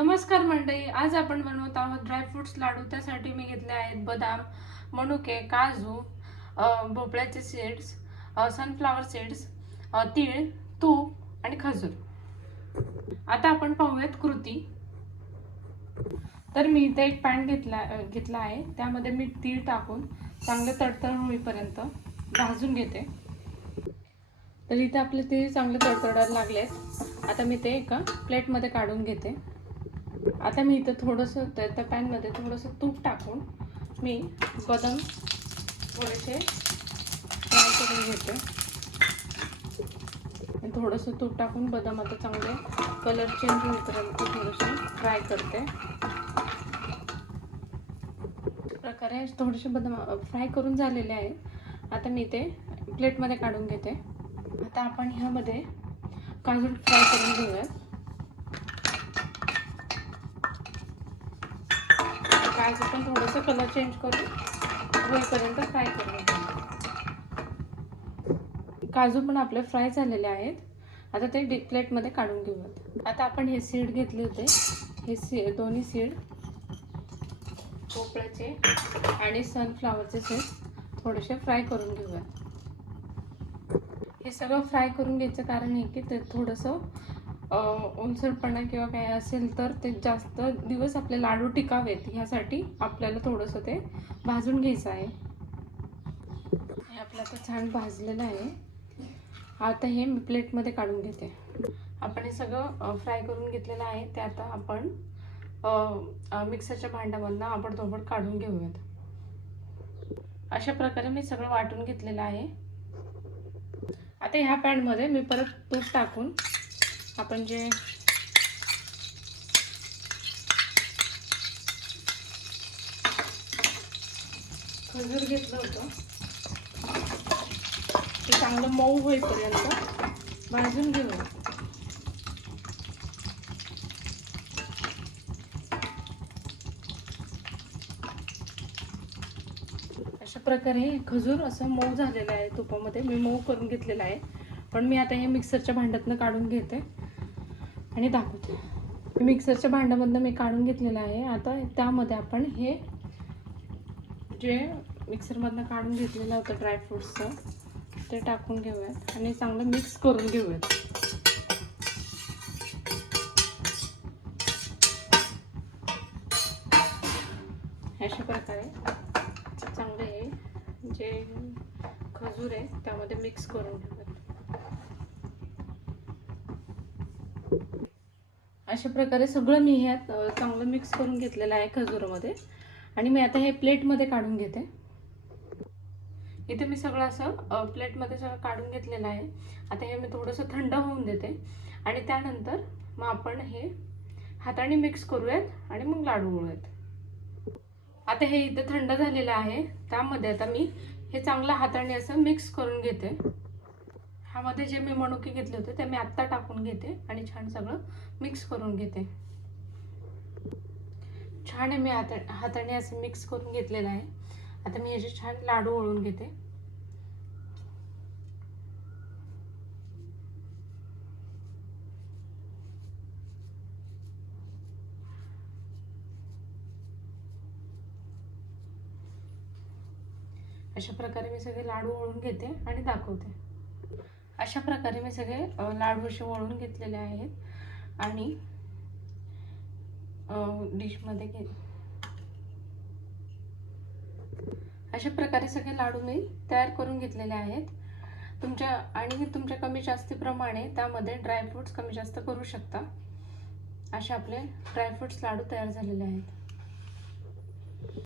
नमस्कार मंडळी, आज आपण बनवत आहोत ड्रायफ्रुट्स लाडू। त्यासाठी मी घेतले आहेत बदाम, मनुके, काजू, भोपळ्याचे सीड्स, सनफ्लावर सीड्स, तीळ, तूप आणि खजूर। आता आपण पाहूयात कृती। तर मी इथे एक पॅन घेतला आहे। त्यामध्ये मी तीळ टाकून चांगले तडतड होईपर्यंत भाजून घेते। तर इथे आपले तीळ चांगले तडतडायला लागलेत। आता मी ते एका प्लेटमध्ये काढून घेते। आता मी इथे थोडंसं त्या पॅनमध्ये थोडंसं तूप टाकून मी बदाम थोडेसे फ्राय करून घेते। थोडंसं तूप टाकून बदाम आता चांगले कलर चेंज होईपर्यंत थोडंसं फ्राय करते। प्रकारे थोडेसे बदाम फ्राय करून झालेले आहे। आता मी ते प्लेटमध्ये काढून घेते। आता आपण ह्यामध्ये काजू फ्राय करून घेऊया। काजू पण थोडंसं कलर चेंज करून होईपर्यंत फ्राय करून घ्यायचे। काजू पण आपले फ्राय झालेले आहेत। आता ते डीप प्लेटमध्ये काढून घेऊयात। आता आपण हे सीड घेतले होते, हे दोन्ही सीड भोपळ्याचे आणि सनफ्लावरचे सीड थोडेसे फ्राय करून घेऊयात। हे सगळं फ्राय करून घ्यायचं कारण आहे की ते थोडंसं ओलसरपणा किंवा काय असेल तर ते जास्त दिवस आपले लाडू टिकावेत, ह्यासाठी आपल्याला थोडंसं ते भाजून घ्यायचं आहे। हे आपलं आता छान भाजलेलं आहे। आता हे मी प्लेटमध्ये काढून घेते। आपण हे सगळं फ्राय करून घेतलेलं आहे। ते आता आपण मिक्सरच्या भांड्यामधनं आबडधोबड काढून घेऊयात। अशा प्रकारे मी सगळं वाटून घेतलेलं आहे। आता ह्या पॅनमध्ये मी परत तूप टाकून आपण जे खजूर घेतलं होतं ते चांगलं मऊ होईपर्यंत भाजून घेऊ। अशा प्रकारे खजूर असं मऊ झालेलं आहे। तुपामध्ये मी मऊ करून घेतलेलं आहे। पण मी आता हे मिक्सरच्या भांड्यातनं काढून घेते आणि दाखवते। मिक्सरच्या भांड्यामधनं मी काढून घेतलेलं आहे। आता त्यामध्ये आपण हे जे मिक्सरमधनं काढून घेतलेलं होतं ड्रायफ्रुट्सचं ते टाकून घेऊयात आणि चांगलं मिक्स करून घेऊयात। अशा प्रकारे चांगले हे जे खजूर आहे त्यामध्ये मिक्स करून घेऊयात। अशा प्रकारे सगळं मी ह्यात चांगलं मिक्स करून घेतलेलं आहे खजूरमध्ये आणि मी आता हे प्लेटमध्ये काढून घेते। इथे मी सगळं असं प्लेटमध्ये सगळं काढून घेतलेलं आहे। आता हे मी थोडंसं थंड होऊन देते आणि त्यानंतर मग आपण हे हाताने मिक्स करूयात आणि मग लाडू वळूयात। आता हे इथे थंड झालेलं आहे। त्यामध्ये आता मी हे चांगलं हाताने असं मिक्स करून घेते। ह्यामध्ये जे मी मनुके घेतले होते ते मी आत्ता टाकून घेते आणि छान सगळं मिक्स करून घेते। छान मी हाताने असं मिक्स करून घेतलेलं आहे। आता मी याचे छान लाडू वळून घेते। अशा प्रकारे मी सगळे लाडू वळून घेते आणि दाखवते। अशा प्रकारे मी सगळे लाडू असे वळून घेतलेले आहेत आणि डिशमध्ये अशा प्रकारे सगळे लाडू मी तयार करून घेतलेले आहेत। तुमच्या कमी जास्तीप्रमाणे त्यामध्ये ड्रायफ्रुट्स कमी जास्त करू शकता। असे आपले ड्रायफ्रुट्स लाडू तयार झालेले आहेत।